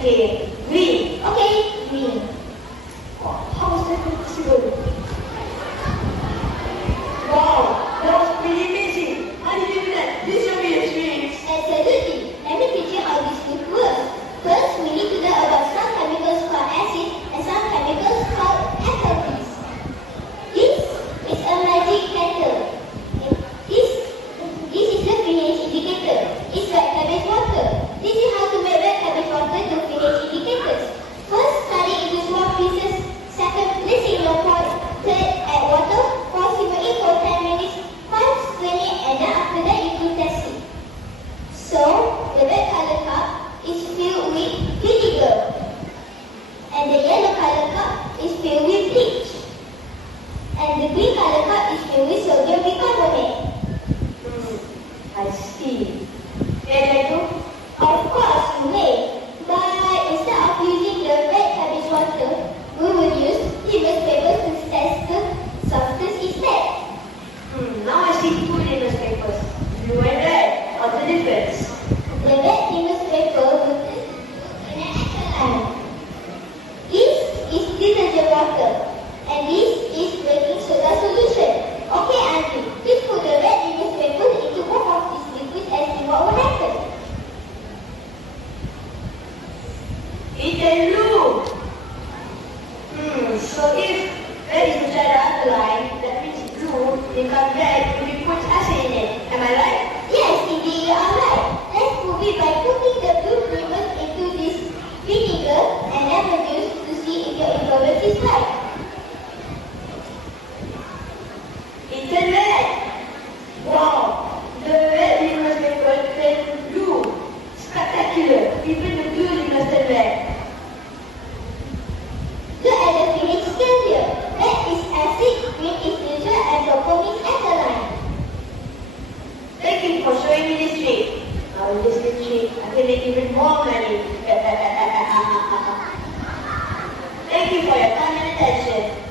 became green. Okay, green. How is that possible? Wow, that was pretty amazing. How did you do that? Please show me your screens. Absolutely. Let me teach you how this food works. First, we need to know about some chemicals called acids and some chemicals called alkalis. This is a magic metal. This is the pH indicator. It's like cabbage water. This is how to make red cabbage water to pH indicators. First, study into small pieces. Second, placing your pot. Third, add water. Fourth, simmer it for 10 minutes. 5, 20, and then after that you can test it. So, the red color cup is filled with vinegar. And the yellow color cup is filled with bleach. And the green color cup is filled with sodium bicarbonate. I see. Can I do? Of course, you may. But instead of using the red cabbage water, we will use litmus paper to test the substance instead. Now I see two litmus papers. Blue and red. What's the difference? The red litmus paper will in an alkaline. This is detergent water, and this is baking soda solution. Okay, Auntie, please put the red litmus paper into both of these liquids and see what will happen. It can look. So if red is inside the alkaline, that means blue becomes red if we put acid in it. Am I right? Yes, indeed you are right. Let's prove it by putting the blue litmus into this vinegar and lemon juice to see if your ignorance is right. It turned red. Wow, the red litmus paper turned blue. Spectacular. Even the blue litmus turned red. Look at the pH scale here. Red is acid, green is neutral, and purple means alkaline. Thank you for showing me this trick. Now with this new trick, I can make even more money. Thank you for your time and attention.